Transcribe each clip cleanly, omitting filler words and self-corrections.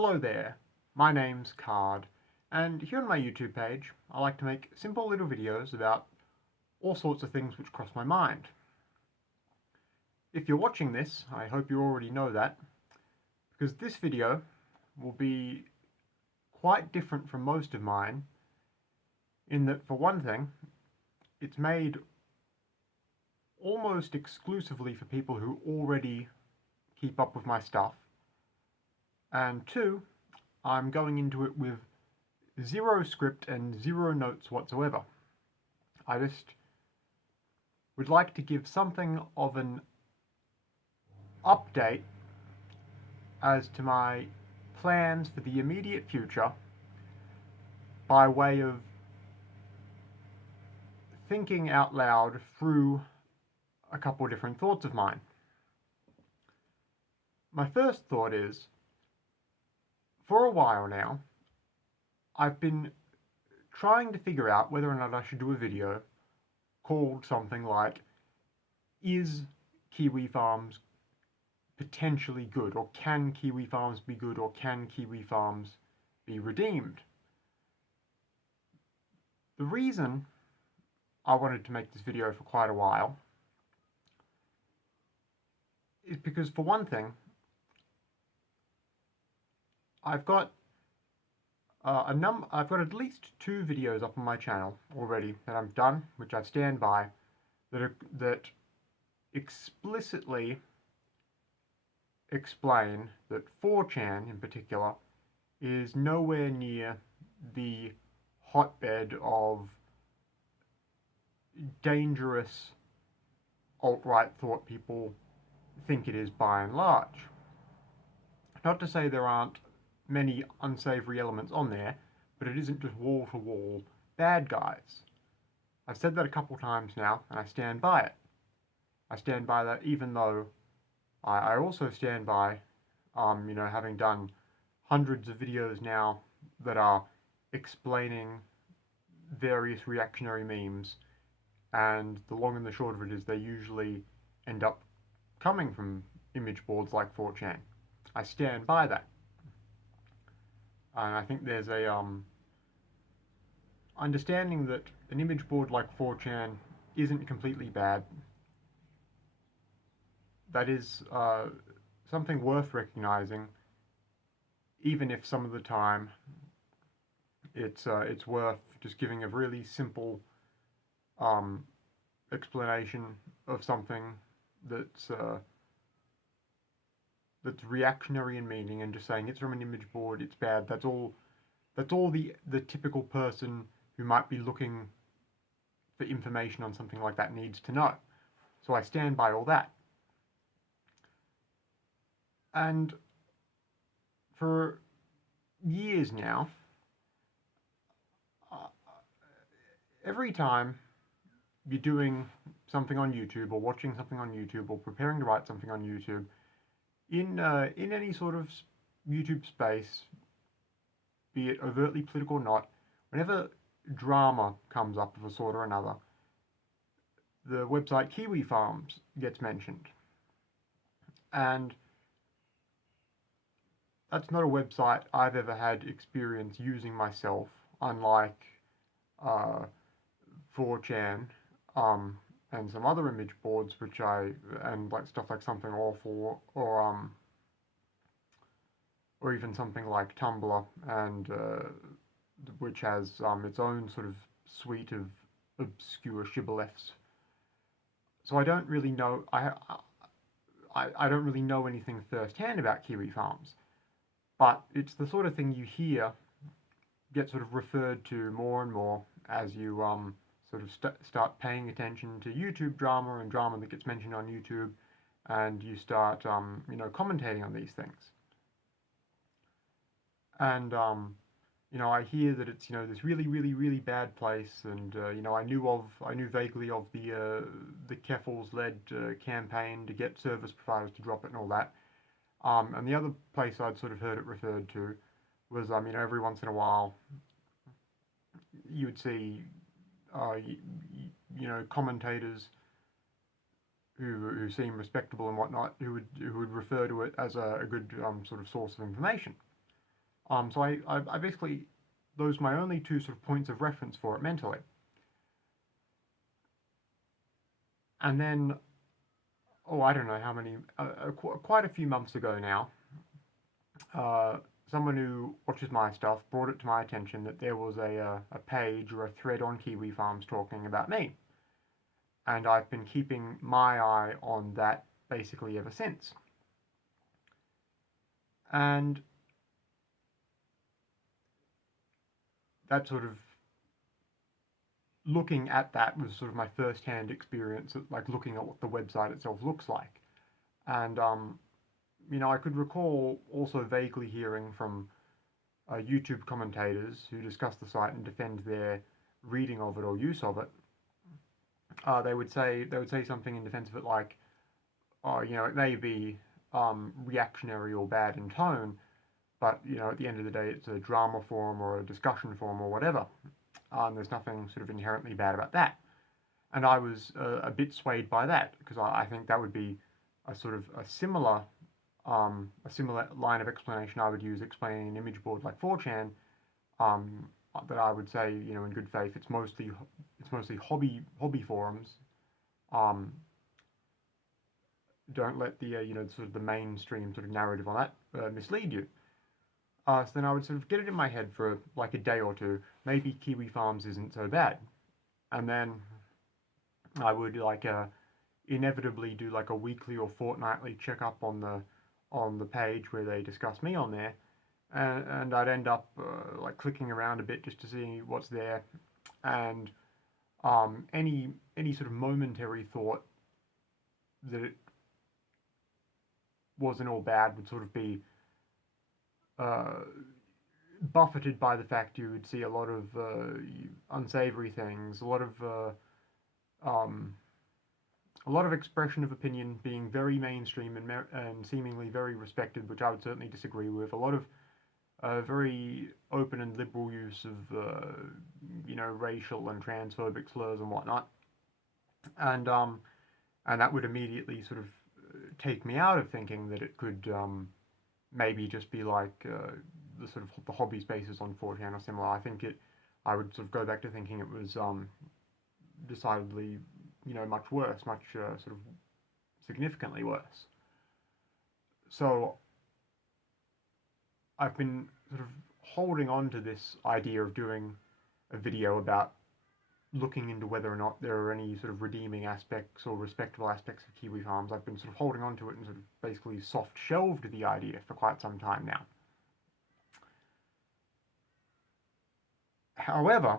Hello there, my name's Card, and here on my YouTube page I like to make simple little videos about all sorts of things which cross my mind. If you're watching this, I hope you already know that, because this video will be quite different from most of mine, in that for one thing, it's made almost exclusively for people who already keep up with my stuff, and two, I'm going into it with zero script and zero notes whatsoever. I just would like to give something of an update as to my plans for the immediate future by way of thinking out loud through a couple of different thoughts of mine. My first thought is, for a while now, I've been trying to figure out whether or not I should do a video called something like, is Kiwi Farms potentially good, or can Kiwi Farms be good, or can Kiwi Farms be redeemed? The reason I wanted to make this video for quite a while is because, for one thing, I've got I've got at least 2 videos up on my channel already that I've done, which I stand by, that explicitly explain that 4chan in particular is nowhere near the hotbed of dangerous alt-right thought people think it is by and large. Not to say there aren't many unsavory elements on there, but it isn't just wall-to-wall bad guys. I've said that a couple times now, and I stand by it. I stand by that, even though I also stand by, having done hundreds of videos now that are explaining various reactionary memes, and the long and the short of it is they usually end up coming from image boards like 4chan. I stand by that. And I think there's a understanding that an image board like 4chan isn't completely bad. That is something worth recognizing, even if some of the time it's worth just giving a really simple explanation of something that's reactionary in meaning, and just saying it's from an image board, it's bad. That's all the typical person who might be looking for information on something like that needs to know. So I stand by all that. And for years now, every time you're doing something on YouTube, or watching something on YouTube, or preparing to write something on YouTube, in any sort of YouTube space, be it overtly political or not, whenever drama comes up of a sort or another, the website Kiwi Farms gets mentioned. And that's not a website I've ever had experience using myself, unlike 4chan and some other image boards and like stuff like Something Awful, or even something like Tumblr, and which has its own sort of suite of obscure shibboleths. So I don't really know. I don't really know anything firsthand about Kiwi Farms, but it's the sort of thing you hear get sort of referred to more and more as you sort of start paying attention to YouTube drama and drama that gets mentioned on YouTube, and you start commentating on these things. And I hear that it's this really, really, really bad place, and I knew vaguely of the Keffals-led campaign to get service providers to drop it and all that. And the other place I'd sort of heard it referred to was every once in a while you would see commentators who seem respectable and whatnot, who would refer to it as a good sort of source of information. So I basically, those are my only two sort of points of reference for it mentally. And then, oh, I don't know how many, quite a few months ago now, uh, someone who watches my stuff brought it to my attention that there was a page or a thread on Kiwi Farms talking about me. And I've been keeping my eye on that basically ever since. And that sort of looking at that was sort of my first-hand experience of like looking at what the website itself looks like. And I could recall also vaguely hearing from YouTube commentators who discuss the site and defend their reading of it or use of it. They would say something in defense of it like, oh, it may be reactionary or bad in tone, but at the end of the day, it's a drama forum or a discussion forum or whatever. There's nothing sort of inherently bad about that. And I was a bit swayed by that because I think that would be a sort of a similar line of explanation I would use explaining an image board like 4chan. That I would say, in good faith, it's mostly hobby forums. Um, don't let the sort of the mainstream sort of narrative on that mislead you. So then I would sort of get it in my head for like a day or two. Maybe Kiwi Farms isn't so bad, and then I would inevitably do like a weekly or fortnightly checkup on the page where they discuss me on there, and I'd end up like clicking around a bit just to see what's there, and any sort of momentary thought that it wasn't all bad would sort of be uh, buffeted by the fact you would see a lot of unsavory things, um, a lot of expression of opinion being very mainstream and seemingly very respected, which I would certainly disagree with. A lot of very open and liberal use of racial and transphobic slurs and whatnot, and that would immediately sort of take me out of thinking that it could maybe just be like the sort of the hobby spaces on 4chan or similar. I would sort of go back to thinking it was decidedly, much worse, much sort of significantly worse. So I've been sort of holding on to this idea of doing a video about looking into whether or not there are any sort of redeeming aspects or respectable aspects of Kiwi Farms. I've been sort of holding on to it and sort of basically soft shelved the idea for quite some time now. However,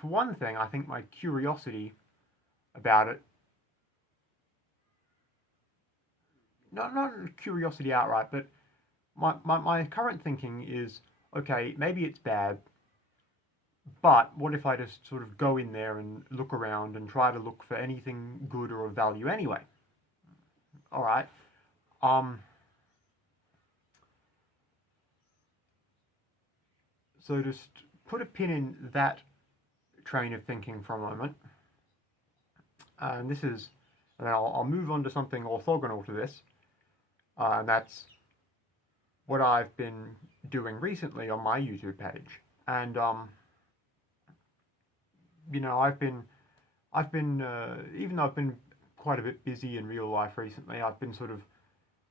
for one thing, I think my curiosity about it, not curiosity outright, but my current thinking is, okay, maybe it's bad, but what if I just sort of go in there and look around and try to look for anything good or of value anyway? All right. Um, so just put a pin in that train of thinking for a moment. And then I'll move on to something orthogonal to this. And that's what I've been doing recently on my YouTube page. And, I've been, even though I've been quite a bit busy in real life recently, I've been sort of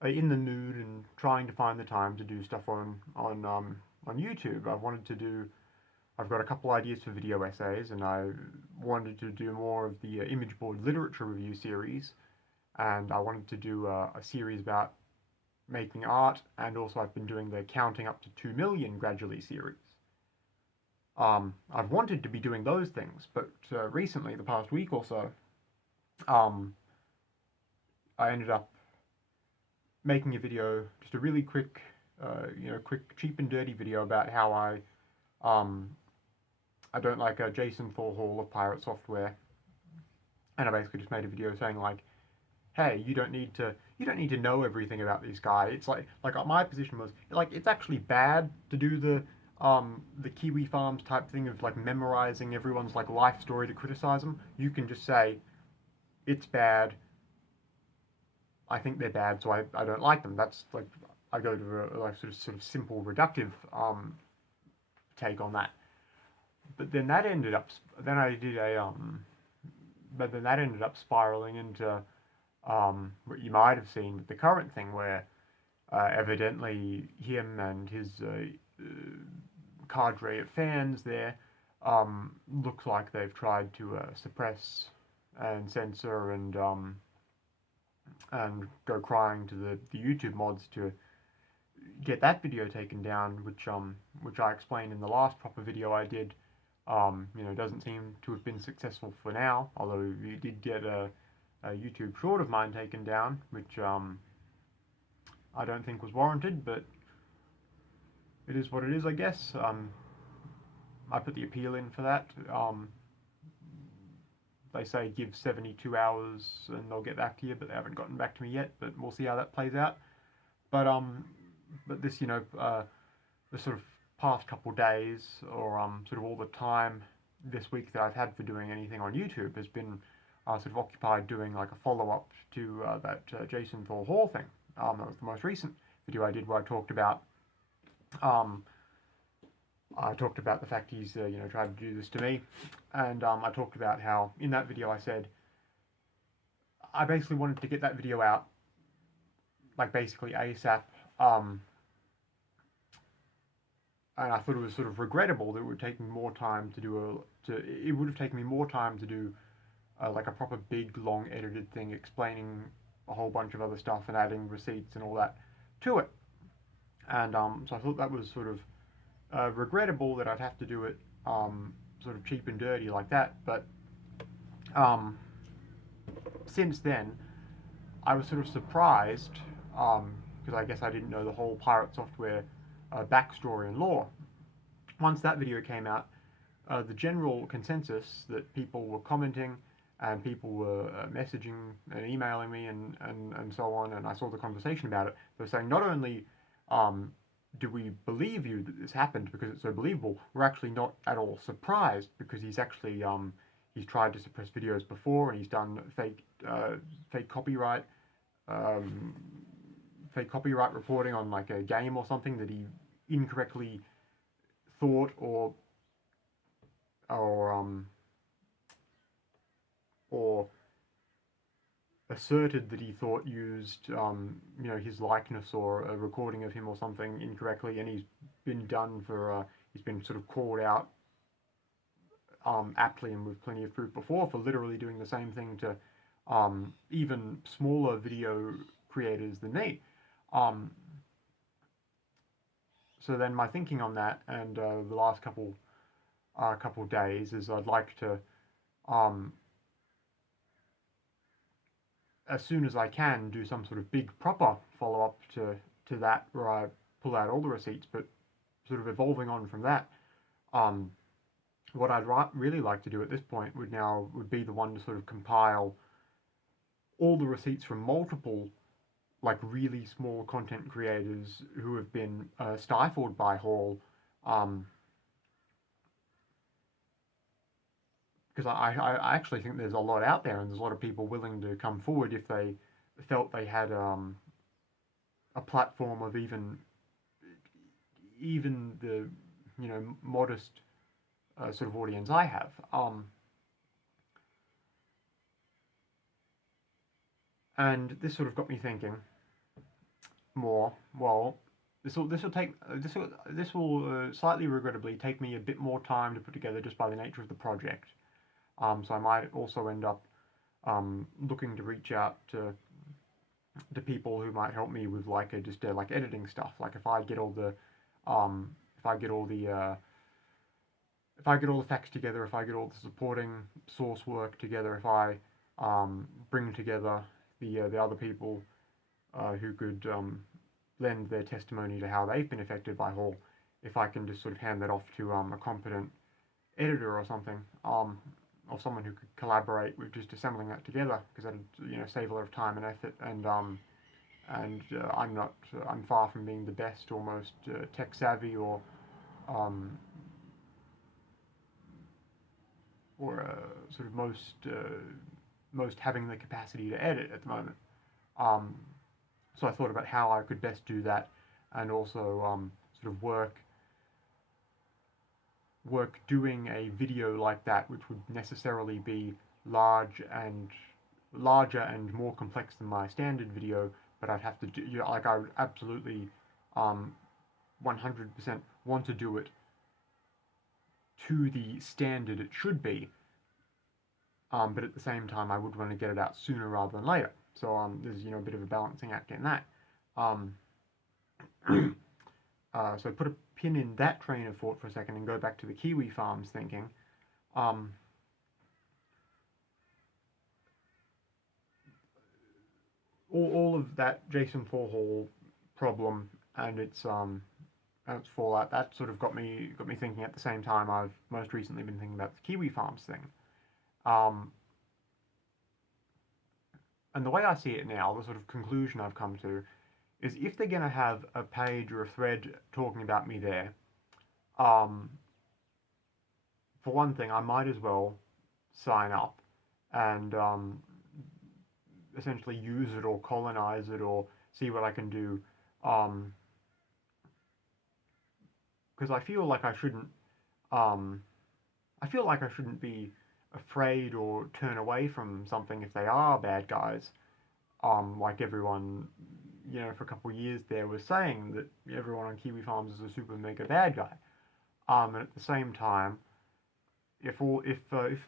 in the mood and trying to find the time to do stuff on YouTube. I've got a couple ideas for video essays, and I wanted to do more of the image board literature review series, and I wanted to do a series about making art, and also I've been doing the counting up to 2 million gradually series. I've wanted to be doing those things, but recently, the past week or so, um, I ended up making a video, just a really quick, quick, cheap and dirty video about how um, I don't like Jason Thorhall of Pirate Software, and I basically just made a video saying like, hey, you don't need to know everything about this guy. It's like my position was like it's actually bad to do the Kiwi Farms type thing of like memorizing everyone's like life story to criticize them. You can just say it's bad. I think they're bad, so I don't like them. That's like I go to a like sort of simple reductive take on that. But then that ended up then I did a but then that ended up spiraling into what you might have seen with the current thing, where evidently him and his cadre of fans there looks like they've tried to suppress and censor and go crying to the YouTube mods to get that video taken down, which I explained in the last proper video I did. Doesn't seem to have been successful for now, although we did get a YouTube short of mine taken down, which I don't think was warranted, but it is what it is, I guess. I put the appeal in for that. They say give 72 hours and they'll get back to you, but they haven't gotten back to me yet. But we'll see how that plays out. But this, the sort of past couple days, or sort of all the time this week that I've had for doing anything on YouTube has been sort of occupied doing like a follow-up to that Jason Thor Hall thing. That was the most recent video I did, where um, I talked about the fact he's tried to do this to me, and I talked about how in that video I said I basically wanted to get that video out like basically ASAP, and I thought it was sort of regrettable that it would take me more time to do it would have taken me more time to do like a proper big long edited thing explaining a whole bunch of other stuff and adding receipts and all that to it. And so I thought that was sort of regrettable that I'd have to do it sort of cheap and dirty like that. But since then, I was sort of surprised because I guess I didn't know the whole Pirate Software backstory and lore. Once that video came out, the general consensus that people were commenting and people were messaging and emailing me and so on, and I saw the conversation about it, they were saying not only do we believe you that this happened because it's so believable, we're actually not at all surprised because he's actually he's tried to suppress videos before and he's done fake copyright um, fake copyright reporting on like a game or something that he incorrectly thought or or asserted that he thought used his likeness or a recording of him or something incorrectly, and he's been sort of called out aptly and with plenty of proof before for literally doing the same thing to even smaller video creators than me. So then my thinking on that and the last couple days is I'd like to as soon as I can do some sort of big proper follow-up to that where I pull out all the receipts, but sort of evolving on from that, what I'd really like to do at this point would be the one to sort of compile all the receipts from multiple like really small content creators who have been stifled by Hall, because I actually think there's a lot out there and there's a lot of people willing to come forward if they felt they had a platform of even the modest sort of audience I have. And this sort of got me thinking more. Well, this will slightly regrettably take me a bit more time to put together just by the nature of the project. So I might also end up looking to reach out to people who might help me with like like editing stuff. Like if I get all the facts together, if I get all the supporting source work together, if I bring together the other people who could lend their testimony to how they've been affected by Hall, if I can just sort of hand that off to a competent editor or something, or someone who could collaborate with just assembling that together, because that'd save a lot of time and effort. And I'm far from being the best or most tech savvy or sort of most having the capacity to edit at the moment. So I thought about how I could best do that, and also sort of work doing a video like that, which would necessarily be larger and more complex than my standard video, but I'd have to do, like, I would absolutely 100% want to do it to the standard it should be, but at the same time I would want to get it out sooner rather than later. So there's a bit of a balancing act in that. Um, so put a pin in that train of thought for a second and go back to the Kiwi Farms thinking. All of that Jason Thorhall problem and its fallout, that sort of got me thinking at the same time I've most recently been thinking about the Kiwi Farms thing. And the way I see it now, the sort of conclusion I've come to, is if they're going to have a page or a thread talking about me there, for one thing, I might as well sign up and essentially use it or colonize it or see what I can do. Because I feel like I shouldn't be afraid or turn away from something if they are bad guys. Like everyone, for a couple of years there was saying that everyone on Kiwi Farms is a super mega bad guy. And at the same time, if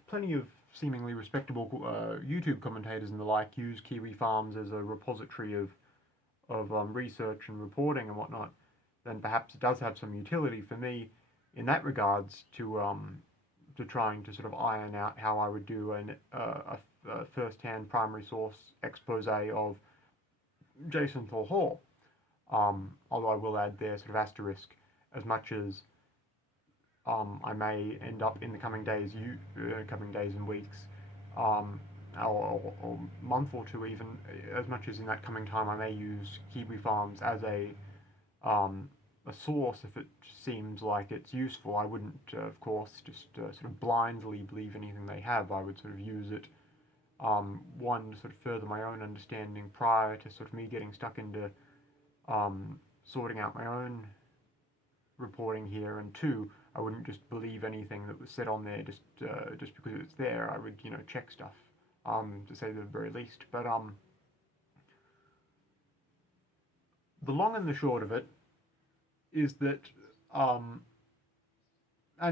plenty of seemingly respectable YouTube commentators and the like use Kiwi Farms as a repository of research and reporting and whatnot, then perhaps it does have some utility for me in that regards to trying to sort of iron out how I would do a first-hand primary source expose of Jason Thorhall. Although I will add there sort of asterisk, as much as I may end up in the coming days and weeks, or month or two even, as much as in that coming time I may use Kiwi Farms as a source if it seems like it's useful. I wouldn't, of course, just sort of blindly believe anything they have. I would sort of use it, one, to sort of further my own understanding prior to sort of me getting stuck into sorting out my own reporting here, and two, I wouldn't just believe anything that was said on there just because it's there. I would, check stuff, to say the very least. But the long and the short of it is that, and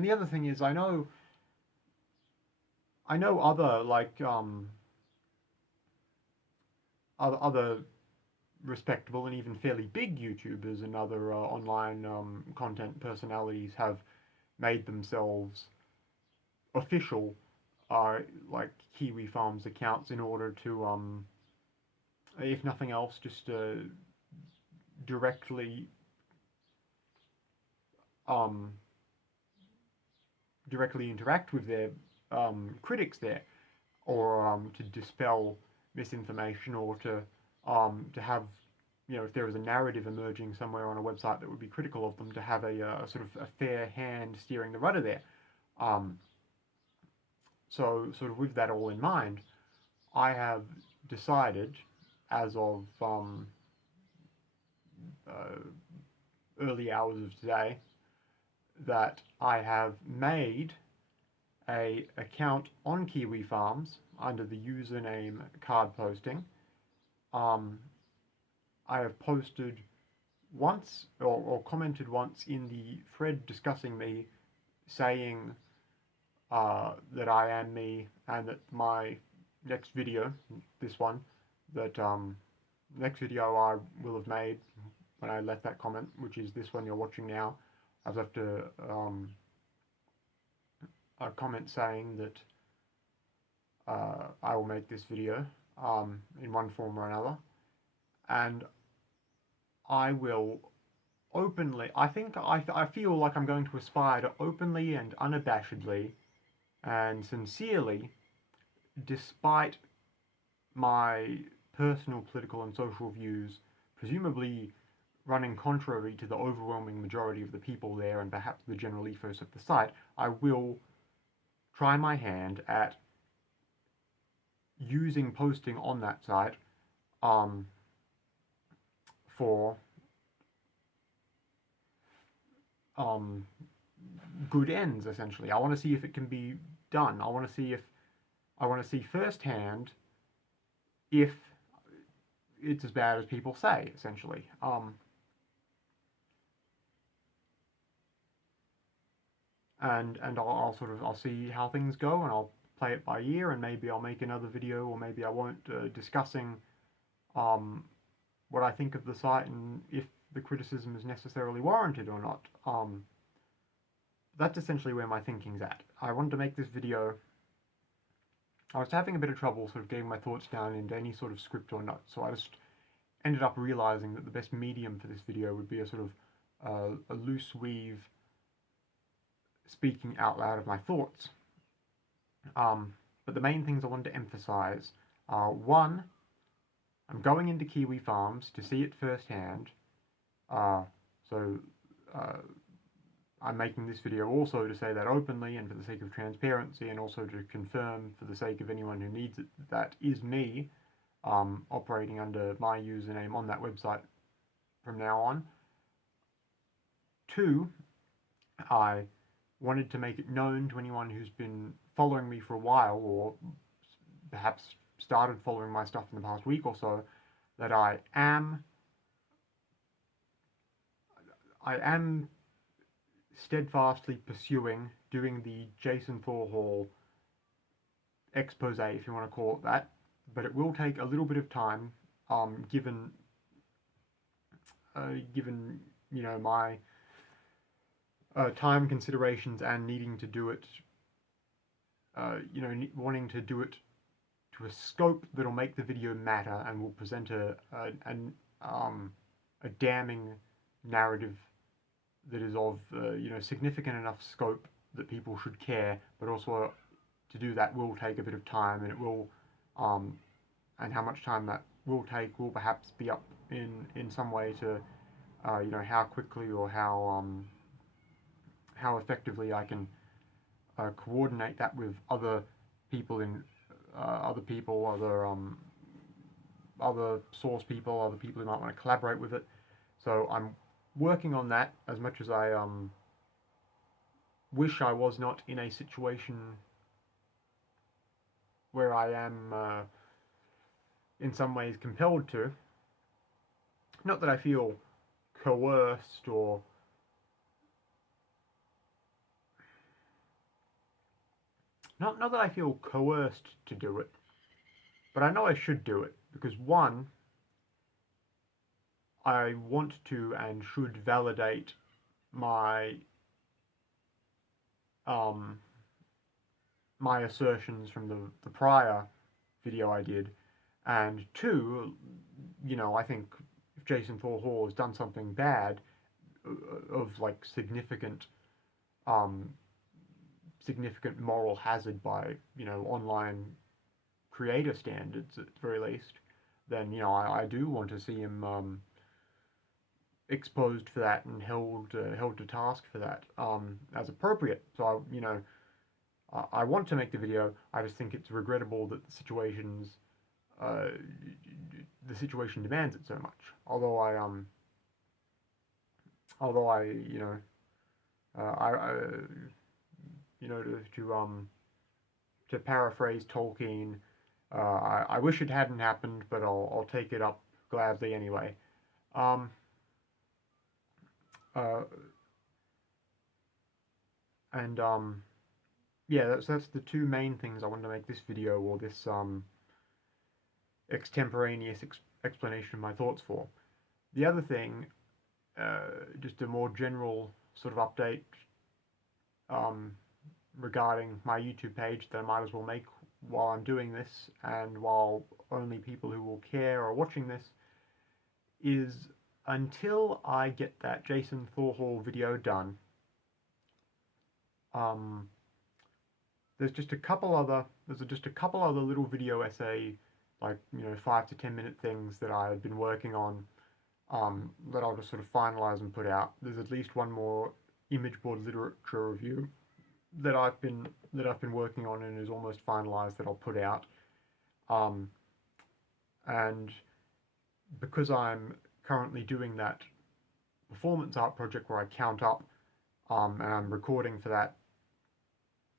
the other thing is, I know other, like, other respectable and even fairly big YouTubers and other online content personalities have made themselves official, like Kiwi Farms accounts in order to, if nothing else, just directly interact with their critics there, or to dispel misinformation, or to have, if there is a narrative emerging somewhere on a website that would be critical of them, to have a sort of a fair hand steering the rudder there. So sort of with that all in mind, I have decided, as of early hours of today, that I have made a account on Kiwi Farms under the username Card Posting. I have posted once, or commented once in the thread discussing me, saying that I am me, and that my next video, this one, that next video I will have made when I left that comment, which is this one you're watching now, I've left a comment saying that I will make this video in one form or another, and I will openly, I feel like I'm going to aspire to openly and unabashedly and sincerely, despite my personal political and social views presumably running contrary to the overwhelming majority of the people there and perhaps the general ethos of the site, I will try my hand at using posting on that site for good ends, essentially. I want to see if it can be done. I want to see firsthand if it's as bad as people say, essentially. And I'll see how things go, and I'll play it by ear, and maybe I'll make another video, or maybe I won't, discussing what I think of the site and if the criticism is necessarily warranted or not. That's essentially where my thinking's at. I wanted to make this video. I was having a bit of trouble sort of getting my thoughts down into any sort of script or note, so I just ended up realizing that the best medium for this video would be a sort of a loose weave speaking out loud of my thoughts. But the main things I wanted to emphasize are: one, I'm going into Kiwi Farms to see it firsthand, so I'm making this video also to say that openly and for the sake of transparency, and also to confirm for the sake of anyone who needs it that is me, operating under my username on that website from now on. Two, I wanted to make it known to anyone who's been following me for a while, or perhaps started following my stuff in the past week or so, that I am steadfastly pursuing doing the Jason Thorhall expose, if you want to call it that, but it will take a little bit of time, given you know, my time considerations and needing to do it, you know, wanting to do it to a scope that'll make the video matter and will present a damning narrative that is of you know, significant enough scope that people should care, but also to do that will take a bit of time, and it will and how much time that will take will perhaps be up in some way to you know, how quickly or how effectively I can coordinate that with other people other source people, other people who might want to collaborate with it. So I'm working on that, as much as I wish I was not in a situation where I am in some ways compelled to. Not that I feel coerced or not that I feel coerced to do it, but I know I should do it, because one, I want to and should validate my my assertions from the prior video I did, and two, you know, I think if Jason Thorhall has done something bad of like significant moral hazard by, you know, online creator standards at the very least, then, you know, I do want to see him exposed for that and held to task for that as appropriate. So you know, I want to make the video. I just think it's regrettable that the situation demands it so much. Although I you know, you know, to paraphrase Tolkien, I wish it hadn't happened, but I'll take it up gladly anyway. And yeah, that's the two main things I wanted to make this video, or this extemporaneous explanation of my thoughts for. The other thing, just a more general sort of update regarding my YouTube page that I might as well make while I'm doing this, and while only people who will care are watching this, is until I get that Jason Thorhall video done, there's just a couple other little video essay, like, you know, 5 to 10 minute things that I've been working on, that I'll just sort of finalize and put out. There's at least one more image board literature review that I've been working on and is almost finalized, that I'll put out. And because I'm currently doing that performance art project where I count up, and I'm recording for that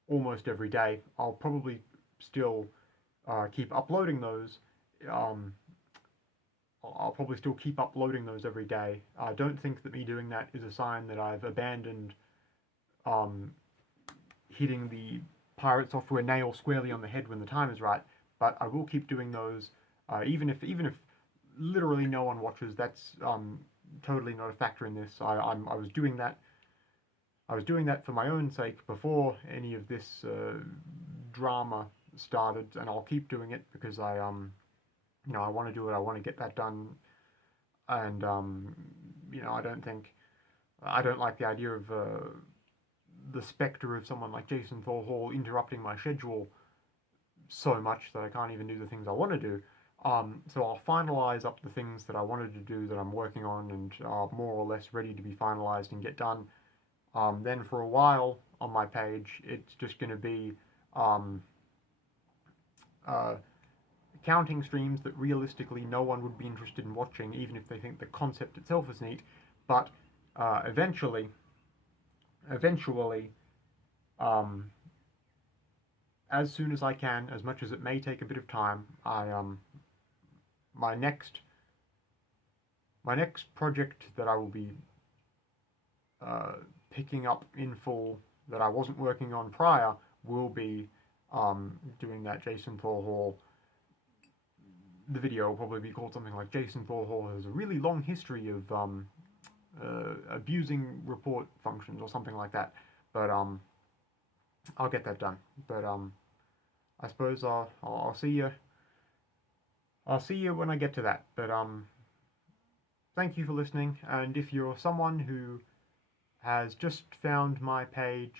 almost every day. I'll probably still keep uploading those. Um, I'll probably still keep uploading those every day. I don't think that me doing that is a sign that I've abandoned um, hitting the pirate software nail squarely on the head when the time is right. But I will keep doing those, even if literally no one watches. That's totally not a factor in this. I was doing that. I was doing that for my own sake before any of this drama started, and I'll keep doing it because I want to do it. I want to get that done, and I don't like the idea of the specter of someone like Jason Thor Hall interrupting my schedule so much that I can't even do the things I want to do. So I'll finalize up the things that I wanted to do that I'm working on and are more or less ready to be finalized and get done. Then for a while on my page, it's just going to be uh, counting streams that realistically no one would be interested in watching, even if they think the concept itself is neat. But eventually, um, as soon as I can, as much as it may take a bit of time, my next project that I will be picking up in full that I wasn't working on prior will be doing that Jason Thor Hall. The video will probably be called something like Jason Thor Hall has a really long history of abusing report functions or something like that. But I'll get that done. But I suppose I'll see you. I'll see you when I get to that. But thank you for listening. And if you're someone who has just found my page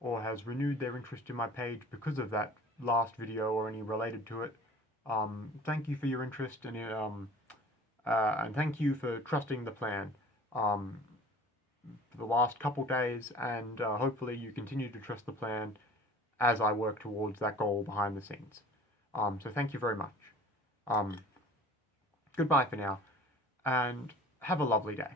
or has renewed their interest in my page because of that last video or any related to it, thank you for your interest and thank you for trusting the plan for the last couple days, and hopefully you continue to trust the plan as I work towards that goal behind the scenes. So thank you very much. Goodbye for now, and have a lovely day.